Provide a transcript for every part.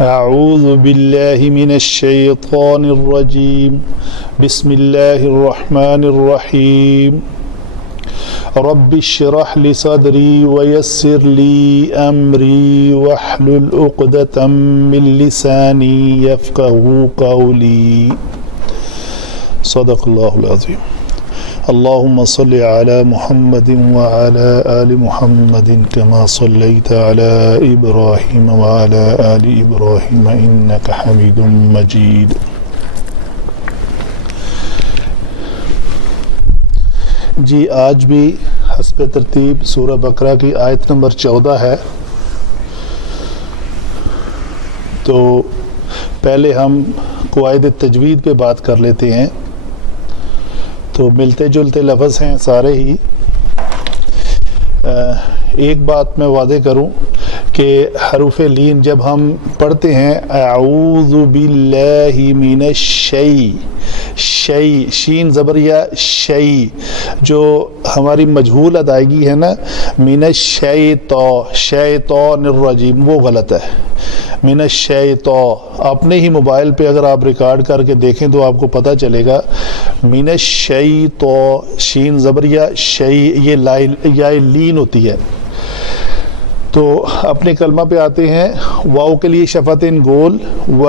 اعوذ باللہ من الشیطان الرجیم بسم اللہ الرحمن الرحیم رب اشرح لی صدری ویسر لی امری واحلل عقدۃ من لسانی یفقہوا قولی صدق اللہ العظیم۔ اللهم صل على محمد وعلى آل محمد كما صليت على إبراهيم وعلى آل إبراهيم إنك حميد مجيد۔ جی آج بھی حسب ترتیب سورہ بقرہ کی آیت نمبر 14 ہے، تو پہلے ہم قواعد تجوید پہ بات کر لیتے ہیں۔ تو ملتے جلتے لفظ ہیں سارے ہی۔ ایک بات میں واضح کروں کہ حروف لین جب ہم پڑھتے ہیں اعوذ باللہ من الشیء، شیء شین زبر یا شیء، جو ہماری مجہول ادائیگی ہے نا، من الشیطان الرجیم، وہ غلط ہے۔ من الشیطان اپنے ہی موبائل پہ اگر آپ ریکارڈ کر کے دیکھیں تو آپ کو پتہ چلے گا من الشیطان، شین زبر یا شیء، یہ یا لین ہوتی ہے۔ تو اپنے کلمہ پہ آتے ہیں۔ واو کے لیے شفتین گول، و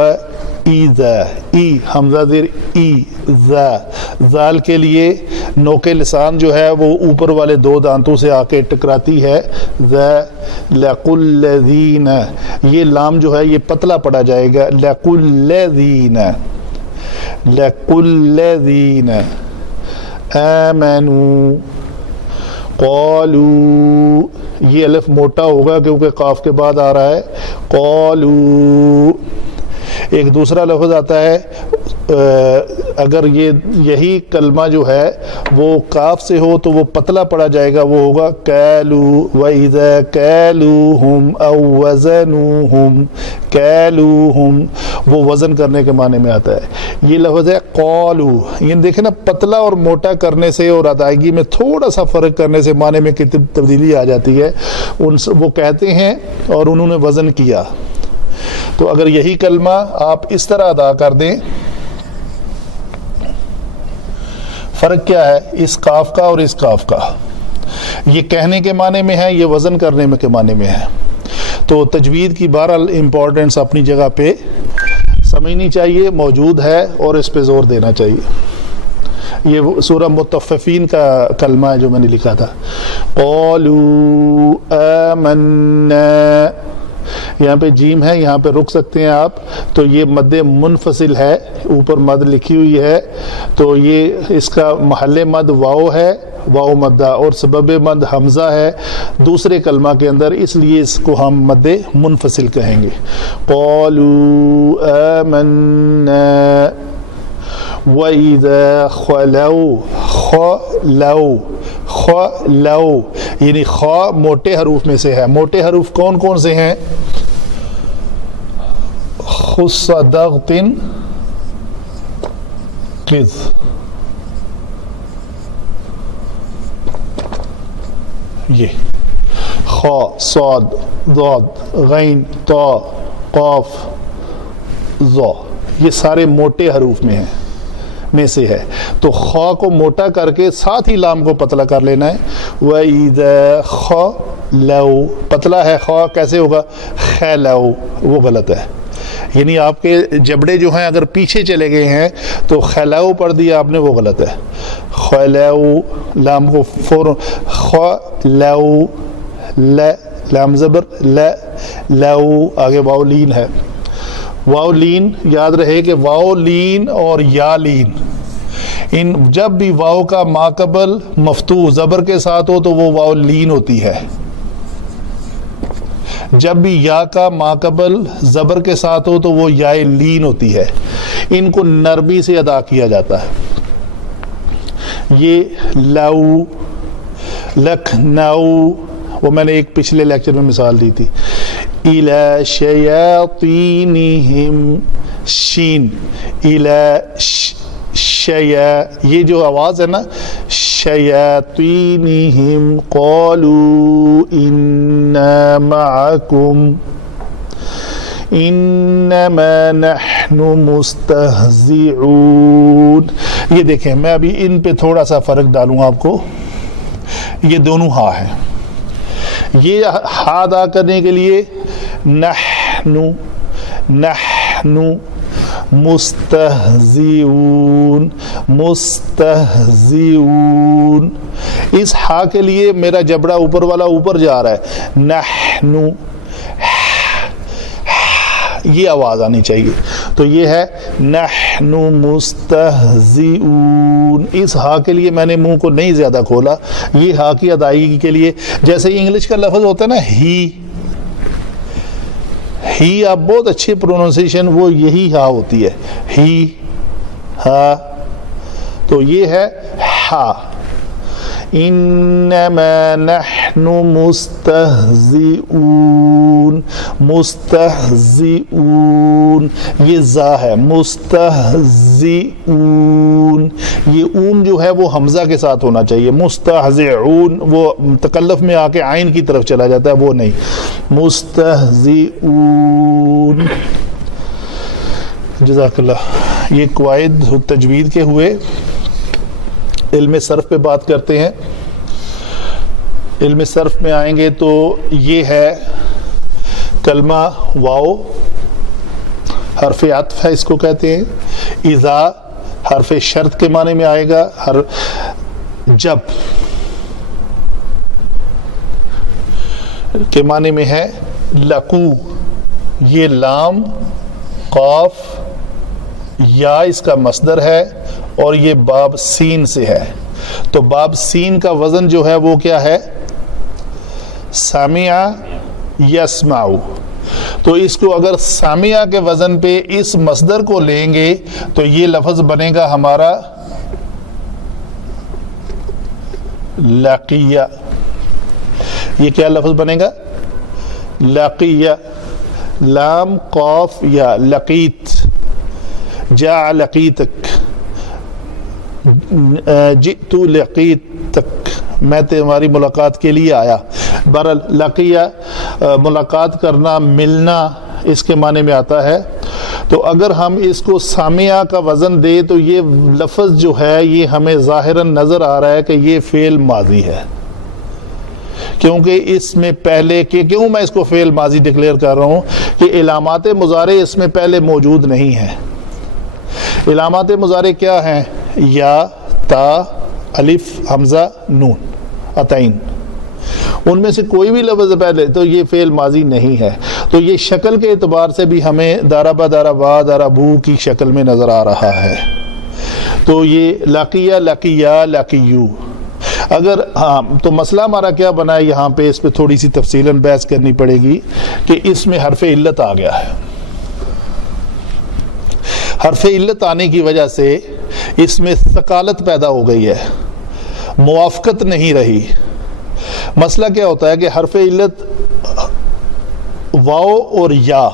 ایذا، ای حمزہ زیر ای، ذا، ذال کے لیے نوک لسان جو ہے وہ اوپر والے دو دانتوں سے آ کے ٹکراتی ہے، ذا لقل الذین، یہ لام جو ہے یہ پتلا پڑا جائے گا، لقل الذین، لقل الذین آمنوا قالوا، یہ الف موٹا ہوگا کیونکہ قاف کے بعد آ رہا ہے، قالوا۔ ایک دوسرا لفظ آتا ہے، اگر یہی کلمہ جو ہے وہ قاف سے ہو تو وہ پتلا پڑا جائے گا، وہ ہوگا کالوا، وَإِذَا كَالُوهُمْ أَوْ وَزَنُوهُمْ كَالُوهُمْ، وہ وزن کرنے کے معنی میں آتا ہے۔ یہ لفظ ہے قالوا، یہ دیکھیں نا، پتلا اور موٹا کرنے سے اور ادائیگی میں تھوڑا سا فرق کرنے سے معنی میں کتنی تبدیلی آ جاتی ہے۔ وہ کہتے ہیں اور انہوں نے وزن کیا۔ تو اگر یہی کلمہ آپ اس طرح ادا کر دیں، فرق کیا ہے اس قاف کا اور اس قاف کا؟ یہ کہنے کے معنی میں ہے، یہ وزن کرنے کے معنی میں ہے۔ تو تجوید کی بہرحال امپورٹنس اپنی جگہ پہ سمجھنی چاہیے، موجود ہے اور اس پہ زور دینا چاہیے۔ یہ سورہ مطففین کا کلمہ ہے جو میں نے لکھا تھا، قالوا آمنا، یہاں پہ جیم ہے، یہاں پہ رک سکتے ہیں آپ، تو یہ مد منفصل ہے، اوپر مد لکھی ہوئی ہے، تو یہ اس کا محل مد واو ہے، واو مدہ، اور سبب مد حمزہ ہے دوسرے کلمہ کے اندر، اس لیے اس کو ہم مد منفصل کہیں گے۔ قالوا آمنا وَإِذَا خَلَوْا، خَلَوْا یعنی خا موٹے حروف میں سے ہے۔ موٹے حروف کون کون سے ہیں؟ خص ضغط قذ، یہ خا، صاد، ضاد، غین، تا، قاف، ظا، یہ سارے موٹے حروف میں سے ہے۔ تو خا کو موٹا کر کے ساتھ ہی لام کو پتلا کر لینا ہے۔ وَإِذَا خَلَوْا، پتلا ہے خا، کیسے ہوگا؟ خَلَوْا، وہ غلط ہے۔ یعنی آپ کے جبڑے جو ہیں اگر پیچھے چلے گئے ہیں تو خَلَوْا پڑھ دیا آپ نے، وہ غلط ہے۔ خَلَوْا، لام کو فوراً، خَلَوْا، لام زبر ل، لو، آگے واو لین ہے۔ واو لین یاد رہے کہ واو لین اور یا لین، ان جب بھی واو کا ماقبل مفتوح زبر کے ساتھ ہو تو وہ واو لین ہوتی ہے، جب بھی یا کا ماقبل زبر کے ساتھ ہو تو وہ یا لین ہوتی ہے۔ ان کو نرمی سے ادا کیا جاتا ہے۔ یہ لو، لکھنؤ، وہ میں نے ایک پچھلے لیکچر میں مثال دی تھی۔ اِلَى شَيَاطِينِهِمْ، شین، یہ جو آواز ہے نا، شَيَاطِينِهِمْ قَالُوا إِنَّا مَعَكُمْ، انما نحن مستہزئون. یہ دیکھیں میں ابھی ان پہ تھوڑا سا فرق ڈالوں آپ کو. یہ دونوں ہا ہیں. یہ ہا ادا کرنے کے لیے نحن مستہزئون مستہزئون. اس ہا کے لیے میرا جبڑا اوپر والا اوپر جا رہا ہے. نحن یہ آواز آنی چاہیے. تو یہ ہے نحن مستہزئون. اس ہا کے لیے میں نے منہ کو نہیں زیادہ کھولا. یہ ہا کی ادائیگی کے لیے جیسے انگلش کا لفظ ہوتا ہے نا ہی آپ بہت اچھی پروننسیشن وہ یہی ہا ہوتی ہے. ہی ہا. تو یہ ہے ہا. انما نحن مستہزئون مستہزئون. یہ زا ہے مستہزئون. یہ اون جو ہے وہ حمزہ کے ساتھ ہونا چاہیے. مستہزئون وہ تکلف میں آ کے عین کی طرف چلا جاتا ہے, وہ نہیں. مستہزئون. جزاک اللہ. یہ قواعد تجوید کے ہوئے. علم صرف پہ بات کرتے ہیں. علم صرف میں آئیں گے تو یہ ہے کلمہ واو حرف عطف ہے, اس کو کہتے ہیں. اذا حرف شرط کے معنی میں آئے گا. جب کے معنی میں ہے. لقو یہ لام قاف یا اس کا مصدر ہے اور یہ باب سین سے ہے. تو باب سین کا وزن جو ہے وہ کیا ہے؟ سامع یسمع. تو اس کو اگر سامع کے وزن پہ اس مصدر کو لیں گے تو یہ لفظ بنے گا ہمارا لقیہ. یہ کیا لفظ بنے گا؟ لقیہ. لام قاف یا لقیت. جاء لقیتک جئت لقیتک میں تمہاری ملاقات کے لیے آیا. برل لقیہ ملاقات کرنا ملنا اس کے معنی میں آتا ہے. تو اگر ہم اس کو سامعہ کا وزن دیں تو یہ لفظ جو ہے یہ ہمیں ظاہراً نظر آ رہا ہے کہ یہ فعل ماضی ہے, کیونکہ اس میں پہلے کیوں میں اس کو فعل ماضی ڈکلیئر کر رہا ہوں کہ علامات مضارع اس میں پہلے موجود نہیں ہیں. علامات مضارع کیا ہیں؟ یا تا الف حمزہ نون عطین. ان میں سے کوئی بھی لفظ پہلے تو یہ فعل ماضی نہیں ہے. تو یہ شکل کے اعتبار سے بھی ہمیں داربا داربا داربو کی شکل میں نظر آ رہا ہے. تو یہ لقیہ لقیہ لقیو. اگر ہاں تو مسئلہ ہمارا کیا بنا ہے یہاں پہ, اس پہ تھوڑی سی تفصیلاً بحث کرنی پڑے گی کہ اس میں حرف علت آ گیا ہے. حرف علت آنے کی وجہ سے اس میں ثقالت پیدا ہو گئی ہے, موافقت نہیں رہی. مسئلہ کیا ہوتا ہے کہ حرف علت واو اور یا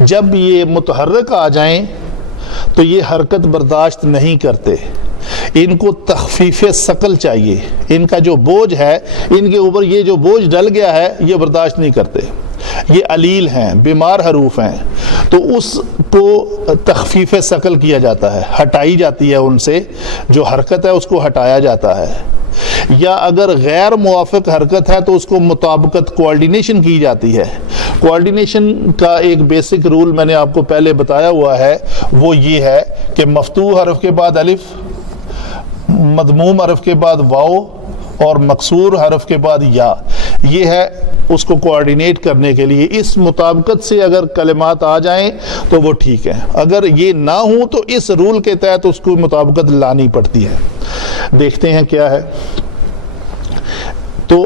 جب یہ متحرک آ جائیں تو یہ حرکت برداشت نہیں کرتے. ان کو تخفیف ثقل چاہیے. ان کا جو بوجھ ہے, ان کے اوپر یہ جو بوجھ ڈل گیا ہے یہ برداشت نہیں کرتے. یہ علیل ہیں, بیمار حروف ہیں, تو اس کو تخفیف ثقل کیا جاتا ہے, ہٹائی جاتی ہے ان سے جو حرکت ہے اس کو ہٹایا جاتا ہے. یا اگر غیر موافق حرکت ہے تو اس کو مطابقت کوارڈینیشن کی جاتی ہے. کوارڈینیشن کا ایک بیسک رول میں نے آپ کو پہلے بتایا ہوا ہے, وہ یہ ہے کہ مفتوح حرف کے بعد الف, مضموم حرف کے بعد واو اور مکسور حرف کے بعد یا. یہ ہے اس کو کوارڈینیٹ کرنے کے لیے. اس مطابقت سے اگر کلمات آ جائیں تو وہ ٹھیک ہے, اگر یہ نہ ہوں تو اس رول کے تحت اس کو مطابقت لانی پڑتی ہے. دیکھتے ہیں کیا ہے. تو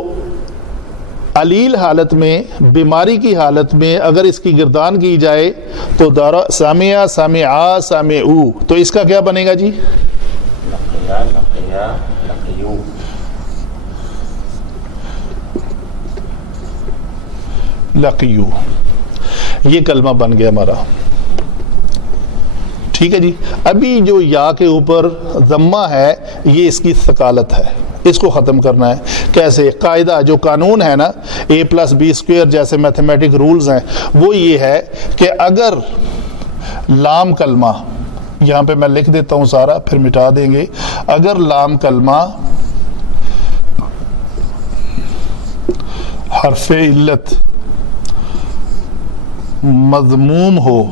علیل حالت میں, بیماری کی حالت میں اگر اس کی گردان کی جائے تو سامعہ سامعہ سامعو, تو اس کا کیا بنے گا جی؟ لقیو. یہ کلمہ بن گیا ہمارا. ٹھیک ہے جی. ابھی جو یا کے اوپر ضمہ ہے یہ اس کی ثقالت ہے, اس کو ختم کرنا ہے. کیسے؟ قاعدہ جو قانون ہے نا a+b² جیسے میتھمیٹک رولز ہیں وہ یہ ہے کہ اگر لام کلمہ، یہاں پہ میں لکھ دیتا ہوں سارا پھر مٹا دیں گے، اگر لام کلمہ حرف علت مضموم ہو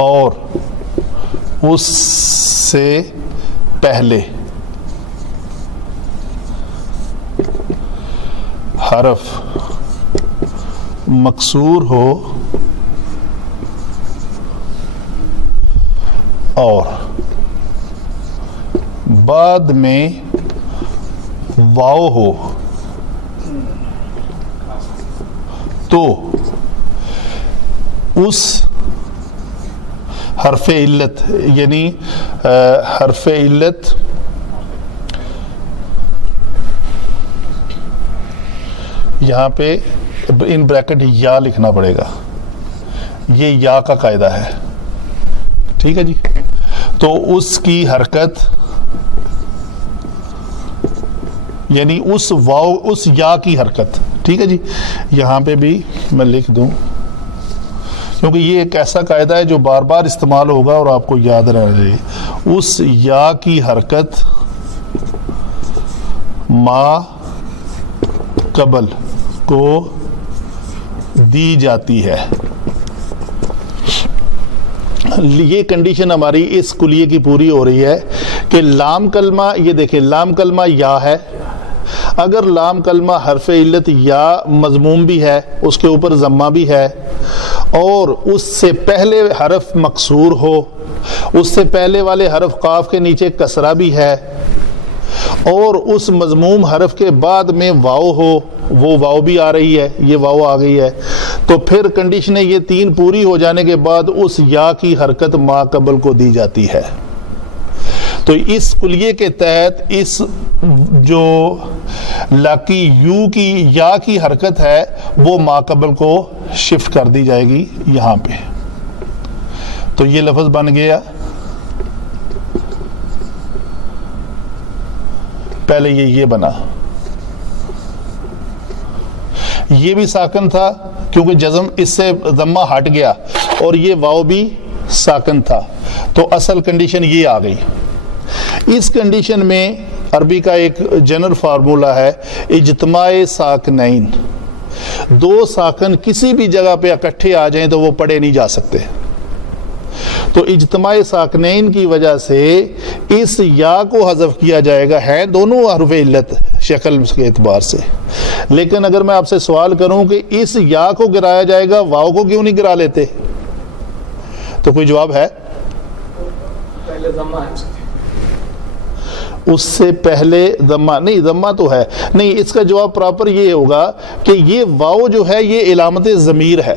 اور اس سے پہلے حرف مکسور ہو اور بعد میں واو ہو تو اس حرف علت، یعنی حرف علت یہاں پہ ان بریکٹ یا لکھنا پڑے گا، یہ یا کا قاعدہ ہے، ٹھیک ہے جی. تو اس کی حرکت یعنی اس واو، اس یا کی حرکت، ٹھیک ہے جی. یہاں پہ بھی میں لکھ دوں کیونکہ یہ ایک ایسا قاعدہ ہے جو بار بار استعمال ہوگا اور آپ کو یاد رہنا چاہیے. اس یا کی حرکت ما قبل کو دی جاتی ہے. یہ کنڈیشن ہماری اس کلیے کی پوری ہو رہی ہے کہ لام کلمہ، یہ دیکھیں لام کلمہ یا ہے، اگر لام کلمہ حرف علت یا مضموم بھی ہے، اس کے اوپر ضمہ بھی ہے، اور اس سے پہلے حرف مکسور ہو، اس سے پہلے والے حرف قاف کے نیچے کسرہ بھی ہے، اور اس مضموم حرف کے بعد میں واو ہو، وہ واو بھی آ رہی ہے، یہ واو آ گئی ہے، تو پھر کنڈیشنیں یہ تین پوری ہو جانے کے بعد اس یا کی حرکت ما قبل کو دی جاتی ہے. تو اس کلیے کے تحت اس جو لاکی یو کی یا کی حرکت ہے وہ ما قبل کو شفٹ کر دی جائے گی یہاں پہ. تو یہ لفظ بن گیا، پہلے یہ بنا، یہ بھی ساکن تھا کیونکہ جزم اس سے ضمہ ہٹ گیا، اور یہ واو بھی ساکن تھا، تو اصل کنڈیشن یہ آ گئی. اس کنڈیشن میں عربی کا ایک جنرل فارمولہ ہے اجتماع ساکنین. دو ساکن کسی بھی جگہ پہ اکٹھے آ جائیں تو وہ پڑھے نہیں جا سکتے. تو اجتماع ساکنین کی وجہ سے اس یا کو حذف کیا جائے گا، ہے دونوں حرف علت شکل کے اعتبار سے، لیکن اگر میں آپ سے سوال کروں کہ اس یا کو گرایا جائے گا، واو کو کیوں نہیں گرا لیتے؟ تو کوئی جواب ہے؟ پہلے ضمہ ہے اس سے پہلے ضمہ نہیں، ضمہ تو ہے نہیں. اس کا جواب پراپر یہ ہوگا کہ یہ واو جو ہے یہ علامت ضمیر ہے.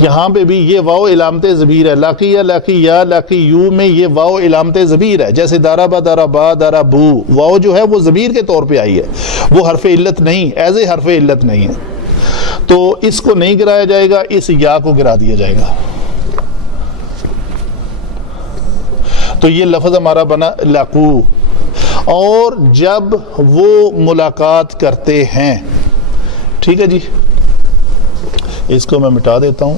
یہاں پہ بھی یہ واو علامت ضمیر ہے. لاقی یا لاقی یا لاقی یو میں یہ واو علامت ضمیر ہے. جیسے دارابا دارابا دارابو، واو جو ہے وہ ضمیر کے طور پہ آئی ہے، وہ حرف علت نہیں، ایز اے حرف علت نہیں ہے. تو اس کو نہیں گرایا جائے گا، اس یا کو گرا دیا جائے گا. تو یہ لفظ ہمارا بنا لاقو. اور جب وہ ملاقات کرتے ہیں، ٹھیک ہے جی، اس کو میں مٹا دیتا ہوں.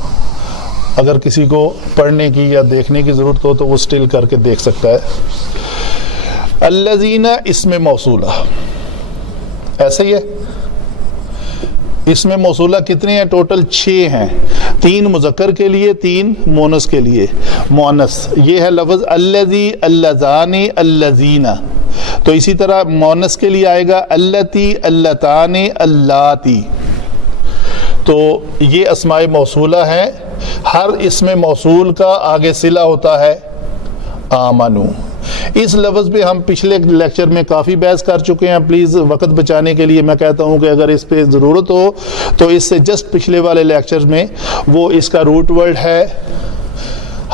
اگر کسی کو پڑھنے کی یا دیکھنے کی ضرورت ہو تو وہ سٹل کر کے دیکھ سکتا ہے. الذین اسم موصولہ، ایسا ہی ہے. اسم موصولہ کتنے ہیں؟ ٹوٹل 6 ہیں، 3 مذکر کے لیے، 3 مونس کے لیے. مونس یہ ہے لفظ الذی، اللذانی، اللذین. تو اسی طرح مونس کے لیے آئے گا اللتی، اللتانی، اللاتی. تو یہ اسماء موصولہ ہیں. ہر اسم موصول کا آگے صلہ ہوتا ہے آمنو. اس لفظ پہ ہم پچھلے لیکچر میں کافی بحث کر چکے ہیں. پلیز وقت بچانے کے لیے میں کہتا ہوں کہ اگر اس پہ ضرورت ہو تو اس سے جسٹ پچھلے والے لیکچر میں وہ اس کا روٹ ورڈ ہے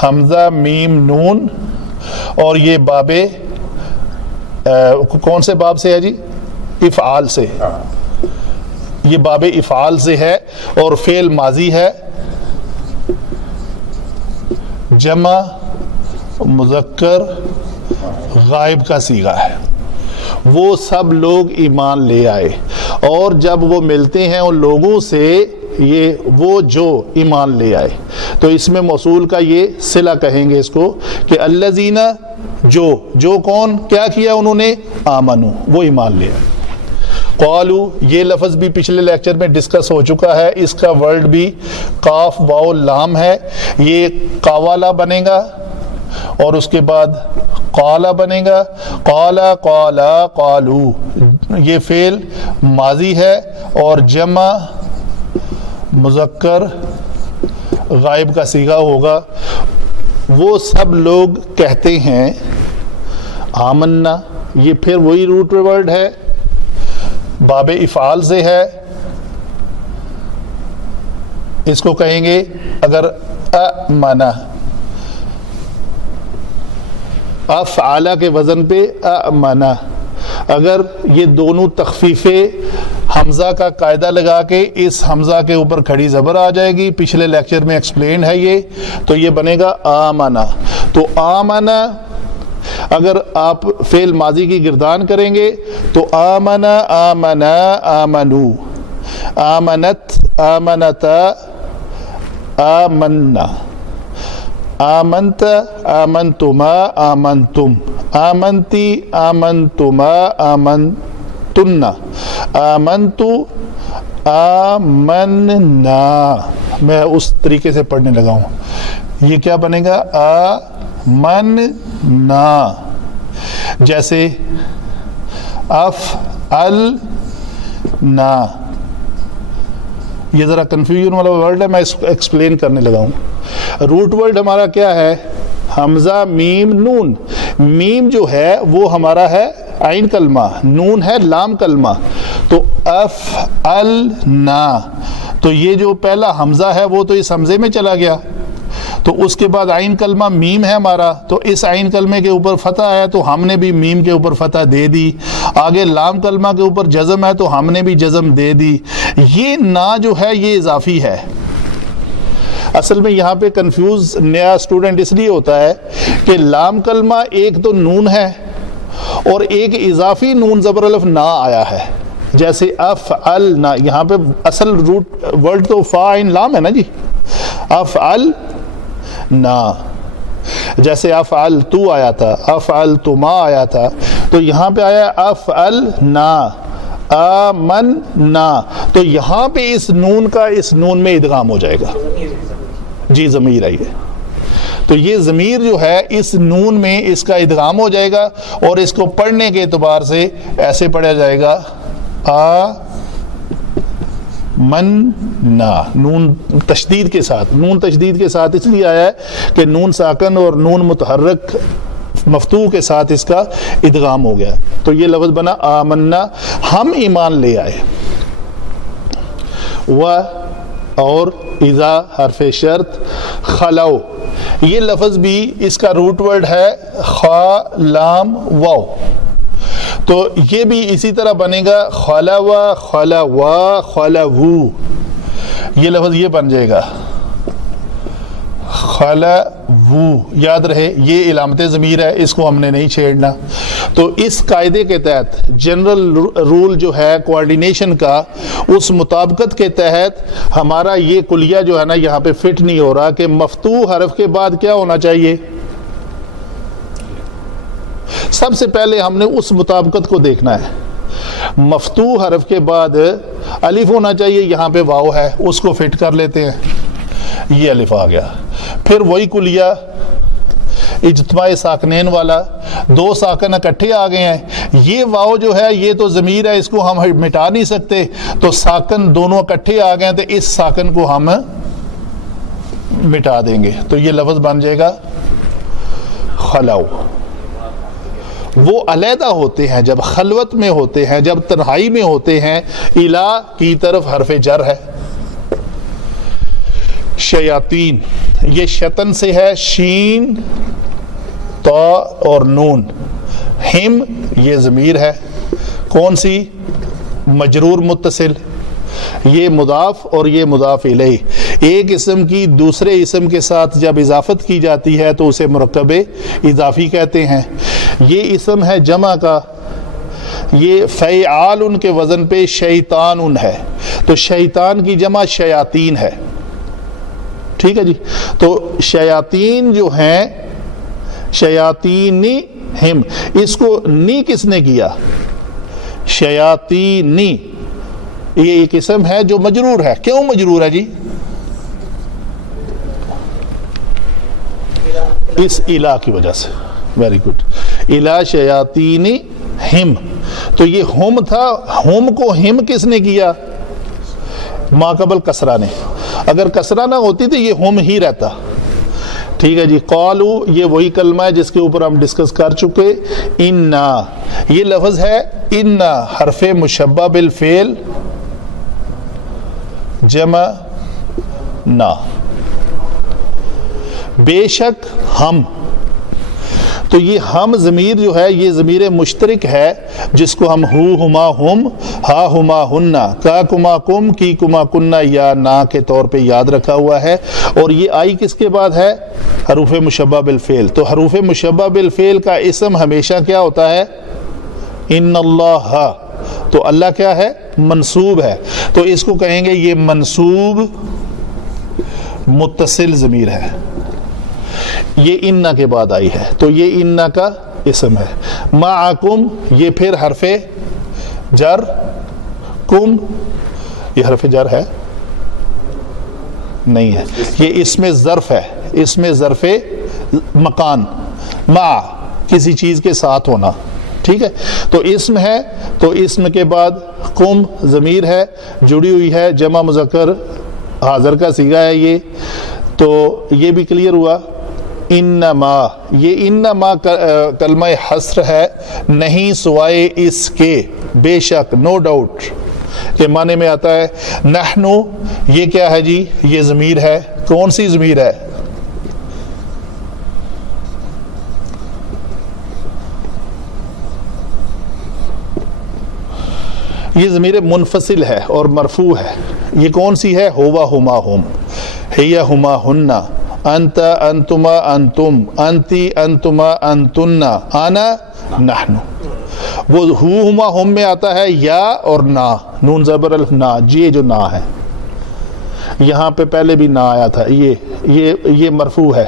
حمزہ میم نون، اور یہ باب کون سے باب سے ہے جی؟ افعال سے. یہ باب افعال سے ہے اور فعل ماضی ہے، جمع مذکر غائب کا صیغہ ہے. وہ سب لوگ ایمان لے آئے، اور جب وہ ملتے ہیں ان لوگوں سے، یہ وہ جو ایمان لے آئے، تو اس میں موصول کا یہ صلہ کہیں گے اس کو کہ الذین، جو کون کیا کیا انہوں نے، آمنو، وہ ایمان لے آئے. قالو، یہ لفظ بھی پچھلے لیکچر میں ڈسکس ہو چکا ہے، اس کا ورڈ بھی قاف واو لام ہے، یہ قاوالا بنے گا اور اس کے بعد قالا بنے گا. قالا قالا قالو، یہ فعل ماضی ہے اور جمع مذکر غائب کا صیغہ ہوگا. وہ سب لوگ کہتے ہیں آمنا، یہ پھر وہی روٹ ورڈ ہے، باب افعال سے ہے. اس کو کہیں گے اگر امنا، افعال کے وزن پہ امنا، اگر یہ دونوں تخفیفے حمزہ کا قاعدہ لگا کے اس حمزہ کے اوپر کھڑی زبر آ جائے گی، پچھلے لیکچر میں ایکسپلین ہے یہ، تو یہ بنے گا آمنا. تو آمنا اگر آپ فعل ماضی کی گردان کریں گے تو آمنا آمنا آمنو، آمنت آمنتا آمنا، آمنت آمنتما آمنتم، آمنتی آمنتما آمنتن، آمنتو آمننا. میں اس طریقے سے پڑھنے لگا ہوں. یہ کیا بنے گا؟ آمننا. جیسے افعلنا، یہ ذرا کنفیوژن والا ورڈ ہے، میں اس کو ایکسپلین کرنے لگا ہوں. روٹ ورڈ ہمارا کیا ہے؟ حمزہ میم نون. میم جو ہے وہ ہمارا ہے عین کلمہ، نون ہے لام کلمہ. تو افعلنا، تو یہ جو پہلا حمزہ ہے وہ تو اس حمزے میں چلا گیا، تو اس کے بعد عین کلمہ میم ہے ہمارا، تو اس عین کلمے کے اوپر فتح ہے تو ہم نے بھی میم کے اوپر فتح دے دی. آگے لام کلمہ کے اوپر جزم ہے تو ہم نے بھی جزم دے دی. یہ نا جو ہے یہ اضافی ہے. اصل میں یہاں پہ کنفیوز نیا اسٹوڈنٹ اس لیے ہوتا ہے کہ لام کلمہ ایک تو نون ہے اور ایک اضافی نون زبر الف نا آیا ہے. جیسے افعلنا، یہاں پہ اصل روٹ ورڈ تو فا عین لام ہے نا جی، افعلنا. جیسے افعلتو آیا تھا، افعلتما آیا تھا، تو یہاں پہ آیا افعلنا آمنا، تو یہاں پہ اس نون کا اس نون میں ادغام ہو جائے گا. جی ضمیر آئی ہے، تو یہ ضمیر جو ہے اس نون میں اس کا ادغام ہو جائے گا، اور اس کو پڑھنے کے اعتبار سے ایسے پڑھا جائے گا آمنا، نون تشدید کے ساتھ. نون تشدید کے ساتھ اس لیے آیا ہے کہ نون ساکن اور نون متحرک مفتوح کے ساتھ اس کا ادغام ہو گیا. تو یہ لفظ بنا آمنا، ہم ایمان لے آئے. اور اذا حرف شرط، خلو، یہ لفظ بھی اس کا روٹ ورڈ ہے خا لام واو، تو یہ بھی اسی طرح بنے گا خلو خلوا خلوو. یہ لفظ یہ بن جائے گا خلوو. یاد رہے یہ علامت ضمیر ہے، اس کو ہم نے نہیں چھیڑنا. تو اس قاعدے کے تحت جنرل رول جو ہے کوارڈینیشن کا، اس مطابقت کے تحت ہمارا یہ کلیہ جو ہے نا یہاں پہ فٹ نہیں ہو رہا کہ مفتوح حرف کے بعد کیا ہونا چاہیے. سب سے پہلے ہم نے اس مطابقت کو دیکھنا ہے. مفتوح حرف کے بعد الف ہونا چاہیے، یہاں پہ واو ہے، اس کو فٹ کر لیتے ہیں، یہ الف آ گیا. پھر وہی کلیہ اجتماع ساکنین والا، دو ساکن اکٹھے آ گئے ہیں، یہ واو جو ہے یہ تو ضمیر ہے، اس کو ہم مٹا نہیں سکتے، تو ساکن دونوں اکٹھے آ گئے ہیں تو اس ساکن کو ہم مٹا دیں گے. تو یہ لفظ بن جائے گا خلو. وہ علیحدہ ہوتے ہیں جب خلوت میں ہوتے ہیں، جب تنہائی میں ہوتے ہیں. الا کی طرف حرف جر ہے. شیاطین، یہ شطن سے ہے، شین تا اور نون. ہم یہ ضمیر ہے، کون سی؟ مجرور متصل. یہ مضاف اور یہ مضاف الیہ. ایک اسم کی دوسرے اسم کے ساتھ جب اضافت کی جاتی ہے تو اسے مرکب اضافی کہتے ہیں. یہ اسم ہے جمع کا، یہ فعال ان کے وزن پہ شیطان ان ہے، تو شیطان کی جمع شیاطین ہے، ٹھیک ہے جی. تو شیاطین جو ہیں شیاطینی ہم، اس کو نی کس نے کیا؟ شیاطینی، یہ ایک اسم ہے جو مجرور ہے. کیوں مجرور ہے جی؟ اس الہ کی وجہ سے. Very good. الہ شیاطینی ہم، تو یہ ہم تھا، ہم کو ہم کس نے کیا؟ ما قبل کسرہ نے. اگر کسرہ نہ ہوتی تو یہ ہم ہی رہتا. ٹھیک ہے جی. قالو یہ وہی کلمہ ہے جس کے اوپر ہم ڈسکس کر چکے. انا، یہ لفظ ہے انا، حرف مشبہ بالفعل جمع نا، بے شک ہم. تو یہ ہم ضمیر جو ہے یہ ضمیر مشترک ہے جس کو ہم ہو ہما ہم، ہا ہما ہننا، کا کما کم، کی کما کننا یا نا کے طور پہ یاد رکھا ہوا ہے. اور یہ آئی کس کے بعد ہے؟ حروف مشبہ بالفعل. تو حروف مشبہ بالفعل کا اسم ہمیشہ کیا ہوتا ہے؟ ان اللہ. تو اللہ کیا ہے؟ منصوب ہے. تو اس کو کہیں گے یہ منصوب متصل ضمیر ہے. یہ انّا کے بعد آئی ہے تو یہ انّا کا اسم ہے. معکم یہ پھر حرف جر، کم یہ حرف جر ہے نہیں ہے، یہ اسم ظرف ہے، اسم ظرف مکان، مع کسی چیز کے ساتھ ہونا. ٹھیک ہے. تو اسم ہے، تو اسم کے بعد کم ضمیر ہے، جڑی ہوئی ہے، جمع مذکر حاضر کا صیغہ ہے یہ. تو یہ بھی کلیئر ہوا. انما، یہ انما کلمہ حصر ہے، نہیں سوائے اس کے، بے شک، نو ڈاؤٹ کے معنی میں آتا ہے. نحنو یہ کیا ہے جی؟ یہ ضمیر ہے. کون سی ضمیر ہے؟ یہ ضمیر منفصل ہے اور مرفوع ہے. یہ کون سی ہے؟ ہوا ہما ہم، ہی ہما ہننا، انت انتما انتم، انتی انتما انتن، انا نحن. وہ ہو ہما ہم میں آتا ہے یا اور نا، نون زبر الف نا، یہ جو نا ہے یہاں پہ پہلے بھی نا آیا تھا، یہ مرفوع ہے،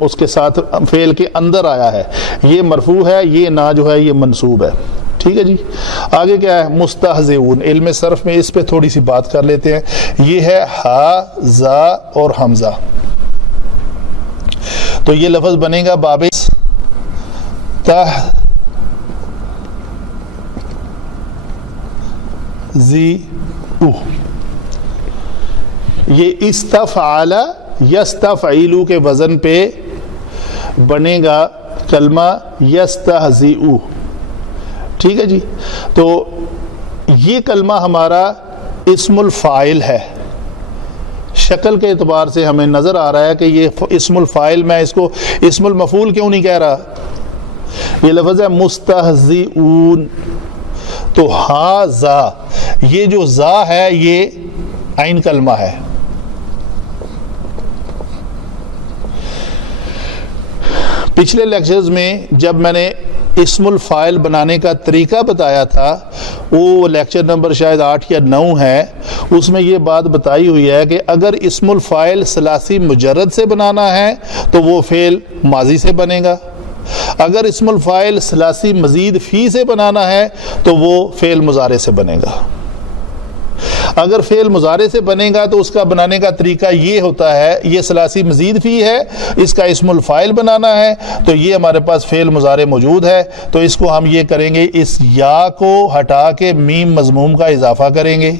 اس کے ساتھ فعل کے اندر آیا ہے، یہ مرفوع ہے، یہ نا جو ہے یہ منصوب ہے. ٹھیک ہے جی. آگے کیا ہے؟ مستہزئون. علم صرف میں اس پہ تھوڑی سی بات کر لیتے ہیں. یہ ہے ہا، زا اور حمزہ. تو یہ لفظ بنے گا باب تہ زی او. یہ استفعل یستفعلو کے وزن پہ بنے گا کلمہ یستہزئو. ٹھیک ہے جی. تو یہ کلمہ ہمارا اسم الفاعل ہے. شکل کے اعتبار سے ہمیں نظر آ رہا ہے کہ یہ اسم الفاعل، میں اس کو اسم المفعول کیوں نہیں کہہ رہا؟ یہ لفظ ہے مستہزئون. تو ہا زا، یہ جو زا ہے یہ عین کلمہ ہے. پچھلے لیکچرز میں جب میں نے اسم الفاعل بنانے کا طریقہ بتایا تھا، وہ لیکچر نمبر شاید 8 یا 9 ہے، اس میں یہ بات بتائی ہوئی ہے کہ اگر اسم الفاعل ثلاثی مجرد سے بنانا ہے تو وہ فعل ماضی سے بنے گا. اگر اسم الفاعل ثلاثی مزید فی سے بنانا ہے تو وہ فعل مضارع سے بنے گا. اگر فعل مضارع سے بنے گا تو اس کا بنانے کا طریقہ یہ ہوتا ہے، یہ ثلاثی مزید فی ہے، اس کا اسم الفاعل بنانا ہے تو یہ ہمارے پاس فعل مضارع موجود ہے، تو اس کو ہم یہ کریں گے، اس یا کو ہٹا کے میم مضموم کا اضافہ کریں گے.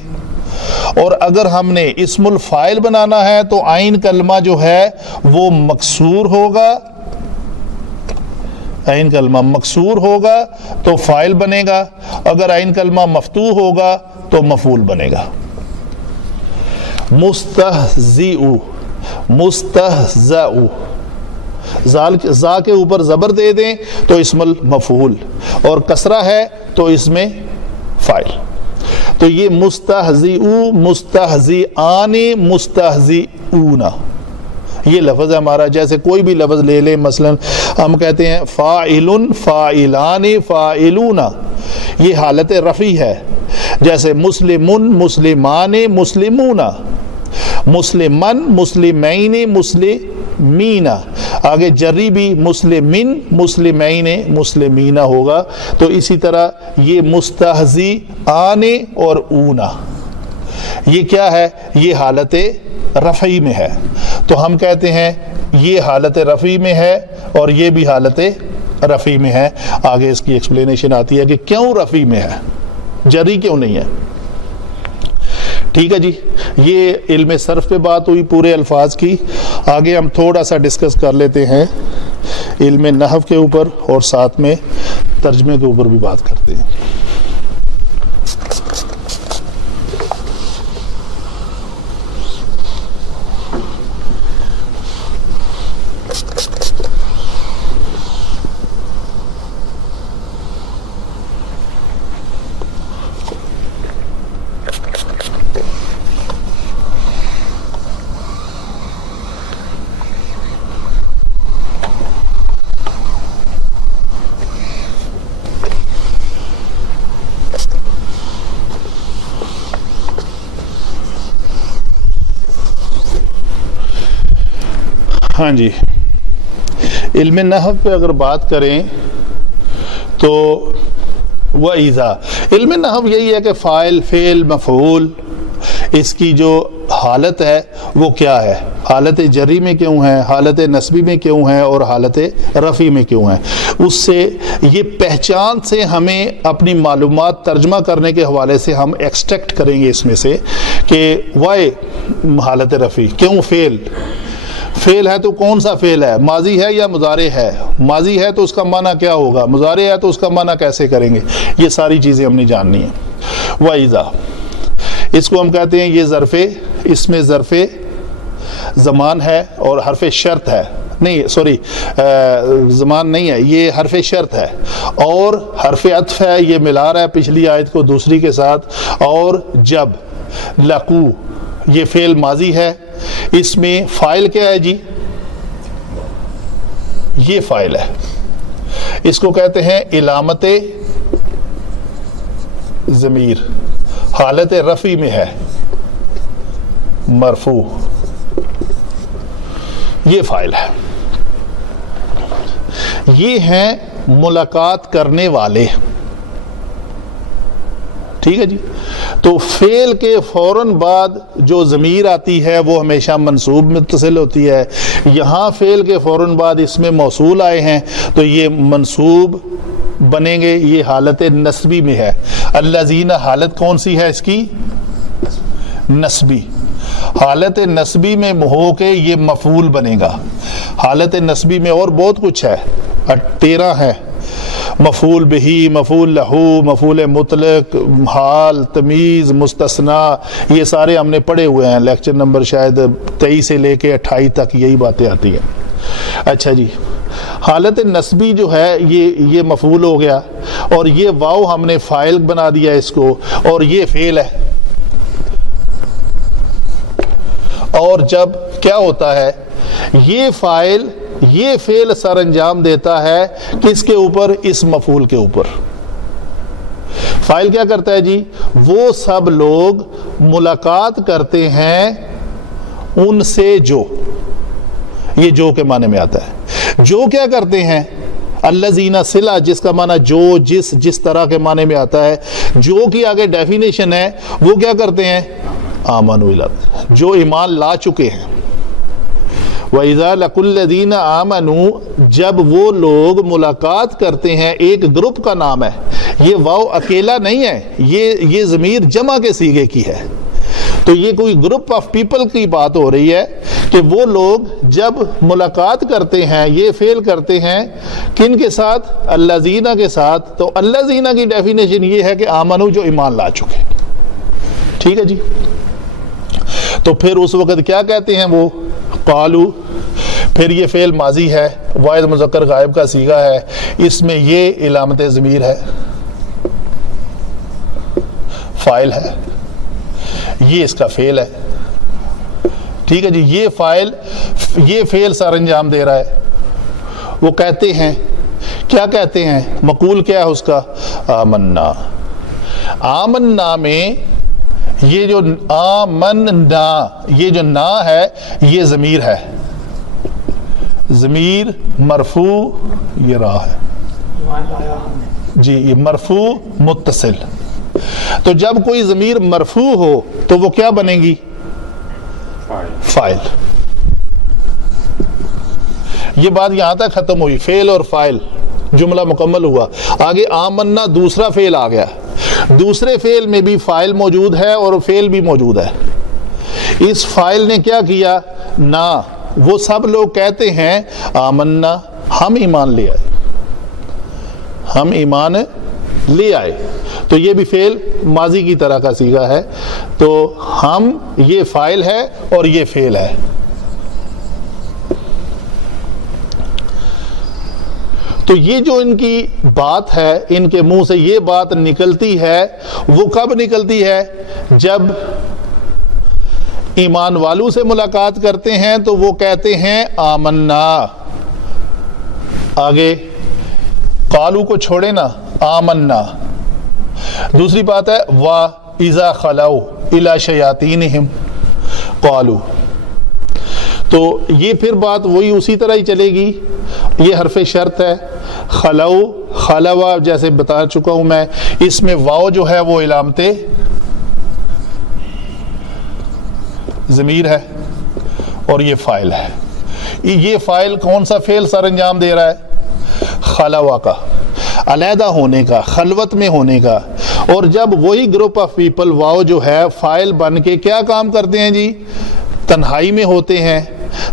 اور اگر ہم نے اسم الفاعل بنانا ہے تو عین کلمہ جو ہے وہ مکسور ہوگا، عین کلمہ مکسور ہوگا تو فاعل بنے گا، اگر عین کلمہ مفتوح ہوگا تو مفعول بنے گا. مستہزئو، مستہزئو، زا کے اوپر زبر دے دیں تو اسم المفعول، اور کسرہ ہے تو اس میں فاعل. تو یہ مستہزئو، مستہزئان، مستہزئون، یہ لفظ ہے ہمارا. جیسے کوئی بھی لفظ لے لیں, مثلا ہم کہتے ہیں فاعل, فاعلان, فاعلون, یہ حالت رفع ہے. جیسے مسلمن, مسلمان, مسلمون, مسلمن, مسلمین, مسلمین. آگے جری بھی مسلمین, مسلمین, مسلمین ہوگا. تو اسی طرح یہ مستہزی آنے اور اونا, یہ کیا ہے؟ یہ حالت رفعی میں ہے. تو ہم کہتے ہیں یہ حالت رفعی میں ہے اور یہ بھی حالت رفعی میں ہے. آگے اس کی ایکسپلینیشن آتی ہے کہ کیوں رفعی میں ہے, جری کیوں نہیں ہے. ٹھیک ہے جی, یہ علم صرف پہ بات ہوئی پورے الفاظ کی. آگے ہم تھوڑا سا ڈسکس کر لیتے ہیں علم نحو کے اوپر اور ساتھ میں ترجمے کے اوپر بھی بات کرتے ہیں. ہاں جی, علم نحو پہ اگر بات کریں تو وَإِذَا, علم نحو یہی ہے کہ فاعل, فعل, مفعول, اس کی جو حالت ہے وہ کیا ہے, حالت جری میں کیوں ہے, حالت نصبی میں کیوں ہے اور حالت رفعی میں کیوں ہے. اس سے یہ پہچان سے ہمیں اپنی معلومات ترجمہ کرنے کے حوالے سے ہم ایکسٹریکٹ کریں گے اس میں سے کہ وائے حالت رفعی کیوں. فعل ہے تو کون سا فعل ہے, ماضی ہے یا مضارع ہے, ماضی ہے تو اس کا معنی کیا ہوگا, مضارع ہے تو اس کا معنی کیسے کریں گے, یہ ساری چیزیں ہم نے جاننی ہیں. وَإِذَا, اس کو ہم کہتے ہیں یہ ظرف, اس میں ظرف زمان ہے اور حرف شرط ہے, نہیں سوری زمان نہیں ہے, یہ حرف شرط ہے اور حرف عطف ہے, یہ ملا رہا ہے پچھلی آیت کو دوسری کے ساتھ. اور جب, لقو, یہ فعل ماضی ہے, اس میں فاعل کیا ہے جی, یہ فاعل ہے, اس کو کہتے ہیں علامت ضمیر, حالت رفعی میں ہے, مرفوع, یہ فاعل ہے. یہ ہیں ملاقات کرنے والے. ٹھیک ہے جی, تو فعل کے فوراً بعد جو ضمیر آتی ہے وہ ہمیشہ منصوب متصل ہوتی ہے. یہاں فعل کے فوراً بعد اس میں موصول آئے ہیں تو یہ منصوب بنیں گے, یہ حالت نسبی میں ہے. الذین, حالت کون سی ہے اس کی, نسبی. حالت نسبی میں ہو کے یہ مفعول بنے گا. حالت نسبی میں اور بہت کچھ ہے, 13 ہے, مفعول بہی, مفعول لہو, مفعول مطلق, حال, تمیز, مستثنا, یہ سارے ہم نے پڑھے ہوئے ہیں. لیکچر نمبر شاید 23 سے لے کے 28 تک یہی باتیں آتی ہیں. اچھا جی, حالت نسبی جو ہے یہ مفعول ہو گیا اور یہ واو ہم نے فاعل بنا دیا اس کو, اور یہ فعل ہے. اور جب کیا ہوتا ہے, یہ فاعل, یہ فعل سر انجام دیتا ہے کس کے اوپر, اس مفعول کے اوپر. فاعل کیا کرتا ہے جی, وہ سب لوگ ملاقات کرتے ہیں ان سے جو, یہ جو کے معنی میں آتا ہے. جو کیا کرتے ہیں, الذین صلہ, جس کا معنی جو, جس طرح کے معنی میں آتا ہے. جو کی آگے ڈیفینیشن ہے, وہ کیا کرتے ہیں, آمنوا الیہ, جو ایمان لا چکے ہیں. وَإِذَا لَقُوا الَّذِينَ آمَنُوا, جب وہ لوگ ملاقات کرتے ہیں, ایک گروپ کا نام ہے, یہ واو اکیلا نہیں ہے, یہ ضمیر جمع کے صیغے کی ہے. تو یہ کوئی گروپ آف پیپل کی بات ہو رہی ہے کہ وہ لوگ جب ملاقات کرتے ہیں, یہ فعل کرتے ہیں کن کے ساتھ, الذین کے ساتھ. تو الذین کی ڈیفینیشن یہ ہے کہ آمنو, جو ایمان لا چکے. ٹھیک ہے جی, تو پھر اس وقت کیا کہتے ہیں وہ, قالو. پھر یہ فعل ماضی ہے, واحد مذکر غائب کا صیغہ ہے, اس میں یہ علامت ضمیر ہے, فاعل ہے, یہ اس کا فعل ہے. ٹھیک ہے جی, یہ فاعل یہ فعل سر انجام دے رہا ہے. وہ کہتے ہیں، کیا کہتے ہیں؟ مقول کیا ہے اس کا؟ آمنا. آمنا میں یہ جو آمنا، یہ جو نا ہے یہ ضمیر ہے، ضمیر مرفوع، یہ راہ ہے جی، یہ مرفوع متصل. تو جب کوئی ضمیر مرفوع ہو تو وہ کیا بنے گی؟ فاعل. یہ بات یہاں تک ختم ہوئی، فعل اور فاعل، جملہ مکمل ہوا. آگے آمنا دوسرا فعل آ گیا. دوسرے فعل میں بھی فاعل موجود ہے اور فعل بھی موجود ہے. اس فاعل نے کیا کیا؟ نا. وہ سب لوگ کہتے ہیں آمنا، ہم ایمان لے آئے، ہم ایمان لے آئے. تو یہ بھی فعل ماضی کی طرح کا صیغہ ہے. تو ہم، یہ فاعل ہے اور یہ فعل ہے. تو یہ جو ان کی بات ہے، ان کے منہ سے یہ بات نکلتی ہے، وہ کب نکلتی ہے؟ جب ایمان والوں سے ملاقات کرتے ہیں تو وہ کہتے ہیں آمنا. آگے قالو کو چھوڑے نا، آمنا. دوسری بات ہے وَإِذَا خَلَوْا إِلَى شَيَاطِينِهِمْ قَالُوا. تو یہ پھر بات وہی اسی طرح ہی چلے گی. یہ حرف شرط ہے. خلو، خلوا جیسے بتا چکا ہوں میں، اس میں واو جو ہے وہ علامت ضمیر ہے اور یہ فاعل ہے. یہ فاعل کون سا فعل سر انجام دے رہا ہے؟ خلوا کا، علیحدہ ہونے کا، خلوت میں ہونے کا. اور جب وہی گروپ آف پیپل واو جو ہے فاعل بن کے کیا کام کرتے ہیں جی؟ تنہائی میں ہوتے ہیں.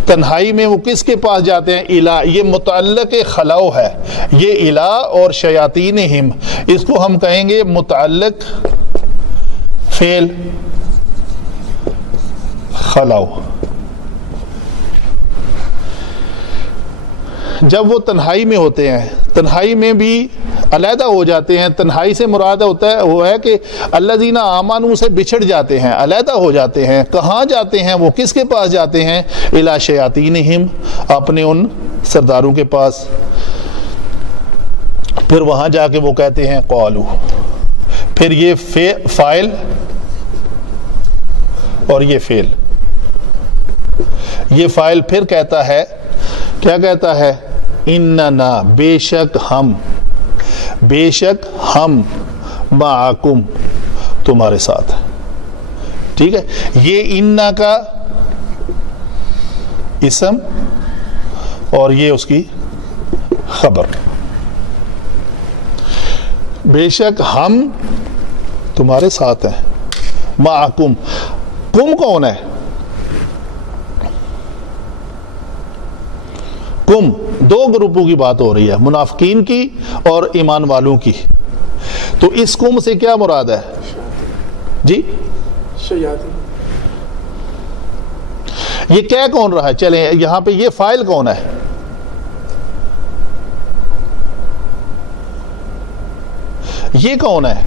تنہائی میں وہ کس کے پاس جاتے ہیں؟ الہ. یہ متعلق خلو ہے، یہ الہ اور شیاطینہم، اس کو ہم کہیں گے متعلق فعل خلو. جب وہ تنہائی میں ہوتے ہیں، تنہائی میں بھی علیحدہ ہو جاتے ہیں. تنہائی سے مراد ہوتا ہے وہ ہے کہ الذین آمنوا سے بچھڑ جاتے ہیں، علیحدہ ہو جاتے ہیں. کہاں جاتے ہیں وہ؟ کس کے پاس جاتے ہیں؟ الی شیاطینہم، اپنے ان سرداروں کے پاس. پھر وہاں جا کے وہ کہتے ہیں قالو. پھر یہ فاعل اور یہ فعل. یہ فاعل پھر کہتا ہے، کیا کہتا ہے؟ اننا، بے شک ہم، بے شک ہم، معکم، تمہارے ساتھ. ٹھیک ہے. یہ انا کا اسم اور یہ اس کی خبر. بے شک ہم تمہارے ساتھ ہیں، معکم. کم کون ہے؟ کم دو گروپوں کی بات ہو رہی ہے، منافقین کی اور ایمان والوں کی. تو اس کم سے کیا مراد ہے جی؟ شیاطین. یہ کہہ کون رہا ہے؟ چلیں یہاں پہ یہ فاعل کون ہے؟ یہ کون ہے؟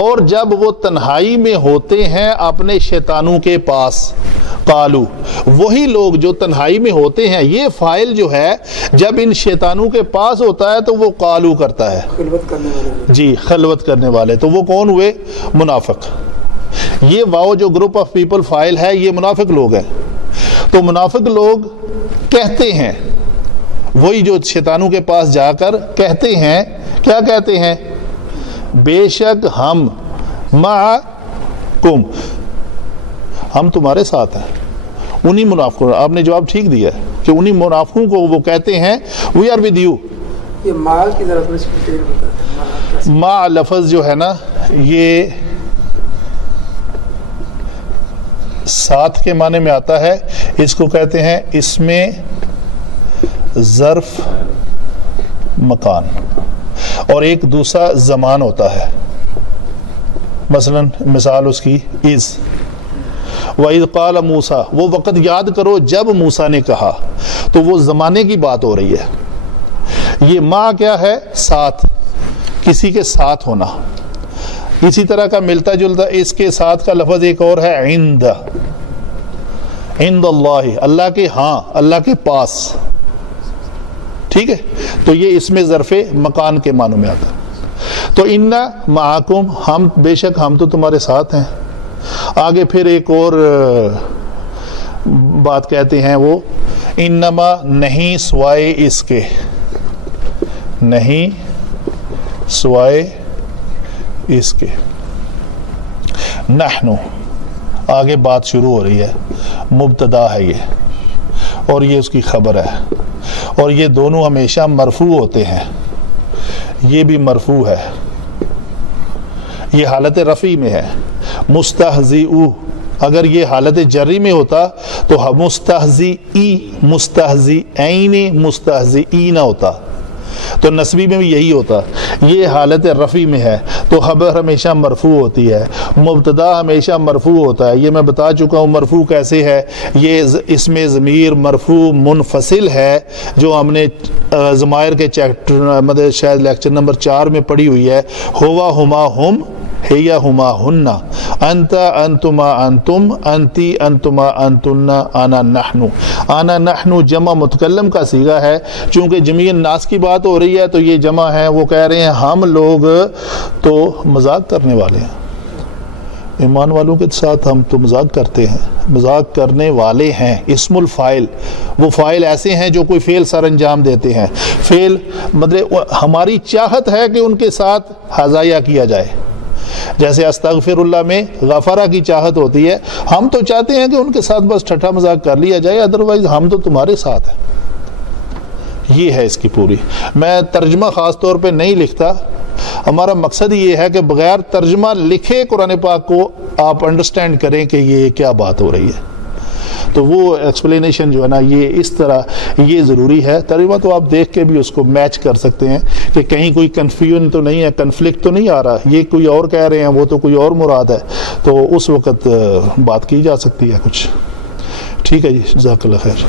اور جب وہ تنہائی میں ہوتے ہیں اپنے شیطانوں کے پاس، قالو، وہی لوگ جو تنہائی میں ہوتے ہیں. یہ فاعل جو ہے جب ان شیطانوں کے پاس ہوتا ہے تو وہ قالو کرتا ہے، خلوت کرنے والے. جی، خلوت کرنے والے. تو وہ کون ہوئے؟ منافق. یہ واو جو گروپ آف پیپل فاعل ہے، یہ منافق لوگ ہیں. تو منافق لوگ کہتے ہیں، وہی جو شیطانوں کے پاس جا کر کہتے ہیں، کیا کہتے ہیں؟ بے شک ہم، معکم، ہم تمہارے ساتھ ہیں. انہی منافقوں، آپ نے جواب ٹھیک دیا کہ انہی منافقوں کو وہ کہتے ہیں وی آر ود یو. یہ مال کی ذرا تھوڑی سی ڈیٹیل بتاتے ہیں. ما لفظ جو ہے نا، یہ ساتھ کے معنی میں آتا ہے. اس کو کہتے ہیں اس میں ظرف مکان اور ایک دوسرا زمان ہوتا ہے. مثلا مثال اس کی از. وَإِذْ قَالَ مُوسَىٰ، وہ وقت یاد کرو جب موسیٰ نے کہا. تو وہ زمانے کی بات ہو رہی ہے. یہ ما کیا ہے؟ ساتھ، کسی کے ساتھ ہونا. اسی طرح کا ملتا جلتا اس کے ساتھ کا لفظ ایک اور ہے عند. عند اللہ، اللہ کے ہاں، اللہ کے پاس، ٹھیک ہے؟ تو یہ اس میں ظرف مکان کے معنوں میں آتا ہے۔ تو انا معکم، ہم بے شک ہم تو تمہارے ساتھ ہیں۔ آگے پھر ایک اور بات کہتے ہیں وہ انما، نہیں سوائے اس کے، نہیں سوائے اس کے، نحنو، آگے بات شروع ہو رہی ہے، مبتدا ہے یہ اور یہ اس کی خبر ہے، اور یہ دونوں ہمیشہ مرفوع ہوتے ہیں، یہ بھی مرفوع ہے، یہ حالت رفعی میں ہے۔ مستہزئو، اگر یہ حالت جری میں ہوتا تو مستہزئی، مستہزئین، مستہزئین ہوتا، تو نسبی میں بھی یہی ہوتا۔ یہ حالت رفعی میں ہے تو خبر ہمیشہ مرفوع ہوتی ہے، مبتدا ہمیشہ مرفوع ہوتا ہے۔ یہ میں بتا چکا ہوں مرفوع کیسے ہے، یہ اس میں ضمیر مرفوع منفصل ہے جو ہم نے ضمائر کے چیپٹر مطلب شاید لیکچر نمبر 4 میں پڑھی ہوئی ہے، ہوا ہما ہم، ہیا ہما ہننا، انت انتما انتم، انتی انتما انتن، انا نحن۔ انا نحن جمع متکلم کا صیغہ ہے، چونکہ جمیع الناس کی بات ہو رہی ہے تو یہ جمع ہے، وہ کہہ رہے ہیں ہم لوگ تو مذاق کرنے والے ہیں، ایمان والوں کے ساتھ ہم تو مذاق کرتے ہیں، مذاق کرنے والے ہیں۔ اسم الفاعل، وہ فاعل ایسے ہیں جو کوئی فعل سر انجام دیتے ہیں، فعل مطلب ہماری چاہت ہے کہ ان کے ساتھ ہزایہ کیا جائے، جیسے استغفر اللہ میں غفرہ کی چاہت ہوتی ہے، ہم تو چاہتے ہیں کہ ان کے ساتھ بس ٹھٹھا مذاق کر لیا جائے، ادروائز ہم تو تمہارے ساتھ ہیں۔ یہ ہے اس کی پوری، میں ترجمہ خاص طور پہ نہیں لکھتا، ہمارا مقصد یہ ہے کہ بغیر ترجمہ لکھے قرآن پاک کو آپ انڈرسٹینڈ کریں کہ یہ کیا بات ہو رہی ہے، تو وہ ایکسپلینیشن جو ہے نا یہ اس طرح یہ ضروری ہے۔ ترجمہ تو آپ دیکھ کے بھی اس کو میچ کر سکتے ہیں کہ کہیں کوئی کنفیوژن تو نہیں ہے، کنفلکٹ تو نہیں آ رہا، یہ کوئی اور کہہ رہے ہیں وہ تو کوئی اور مراد ہے، تو اس وقت بات کی جا سکتی ہے کچھ۔ ٹھیک ہے جی، جزاک اللہ خیر۔